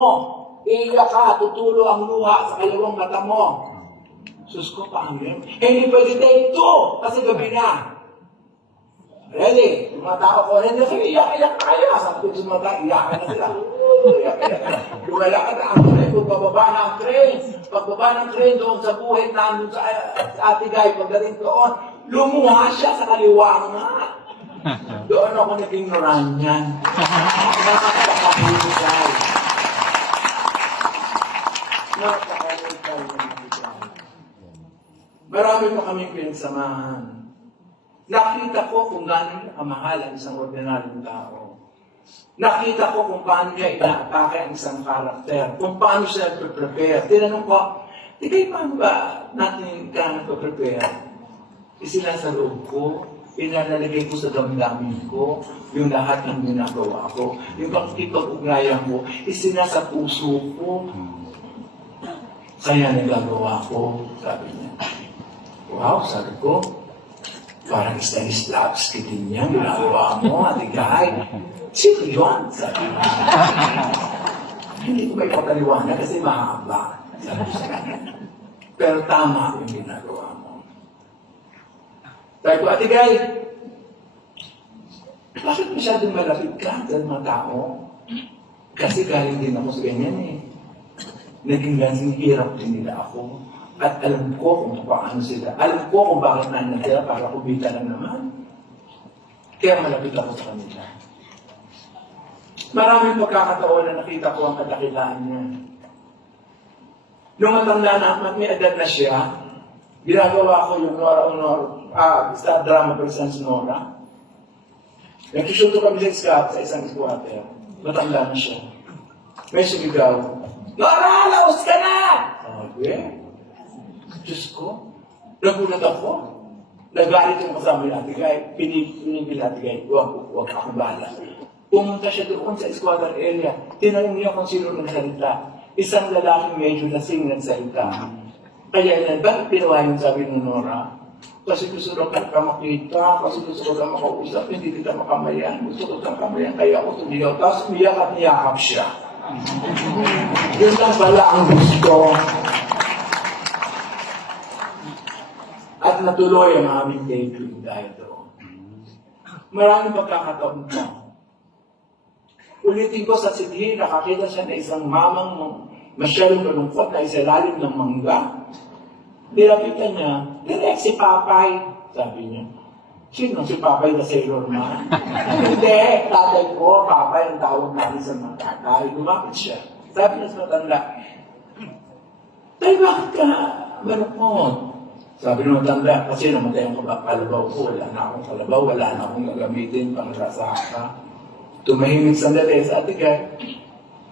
iiyak ka, tutulo ang luha sa kalawang mata mo. Sus ko, paano yun? Hindi pwede take 2 kasi gabi na. Ready? Yung mga tao ko, hindi kayo iyak kayo. Sabi ko sa mga tao, iyakan na sila. Lumalakad ang crane, pagbaba ng crane. Pagbaba ng crane doon sa buhay nandun sa Ate Guy, pagdating doon, lumuha siya sa kaliwa nga. Doon ako naging noranyan. Nakakapakahihusay. Marami pa kaming pinagsamahan. Nakita ko kung gano'n kamahal ang isang ordinaryong tao. Nakita ko kung paano niya inaatake ang isang karakter, kung paano siya nagpe-prepare. Tinanong ko, paano ba natin ka nagpe-prepare? Isinasa loob ko, inalalagay ko sa damdamin ko, yung lahat ng ginagawa ko, yung pakikipag-ugnayan ko, isinasa puso ko. Kaya nagagawa ko, sabi niya. Wow, sabi ko, parang Stanislavski din yan, ginagawa mo, Ate Guy. Sino yun? Sabi niya. Hindi ko may pagkaliwanag kasi mahaba. Sabi sa kanya. Pero tama yung ginagawa mo. Sabi ko, Ate Guy, bakit masyadong malapit ka sa mga tao? Kasi galing din ako sa ganyan eh. Naging gansing hirap din nila ako. At alam ko kung paano sila. Alam ko kung bakit nandiyan sila para kumita lang naman. Kaya malapit ako sa kanila. Maraming pagkakataon na nakita ko ang kadakilaan niya. Nung matanda na, may edad na siya, ginagawa ko yung sa drama presents Nora. Nagsusunto kami sa isang squatter. Matanda na siya. May sumigaw, Nora, laos ka na! Okay. Diyos ko, nagulat ako. Nagalit yung kasama ni Ate Guy. Pinipil Ate Guy, huwag akong bahala. Pumunta siya doon sa squatter area. Tinanong niya kung sino nagsalita. Isang lalaking medyo lasing nagsalita. Kaya yan, bakit pinawa yung sabi ni Nora? Kasi gusto lang ka makita, kasi gusto ko lang makausap, hindi kita makamayan. Gusto ko lang kamayan, kaya ako tumigaw. Tapos umiyak at niyakap siya. Yun lang pala ang gusto. At natuloy ang aming daydream dahil doon. Maraming pagkakataon mo. Ulitin ko sa Sidhi, nakakita siya na isang mamang masyadong malungkot na isalalim ng mangga. Nilapitan niya, direct si Papay, sabi niya. Sino si Papay na Sailor Man? Hindi, tatay ko, Papay ang tawag namin sa mga tatay. Lumapit siya. Sabi niya sa matanda, Tay, bakit ka malungkot? Sabi ng matanda, kasi namatay ang kalabaw ko, wala na akong kalabaw, wala na akong gagamitin pang rasaka. Tumahimik sandali sa Ate Guy.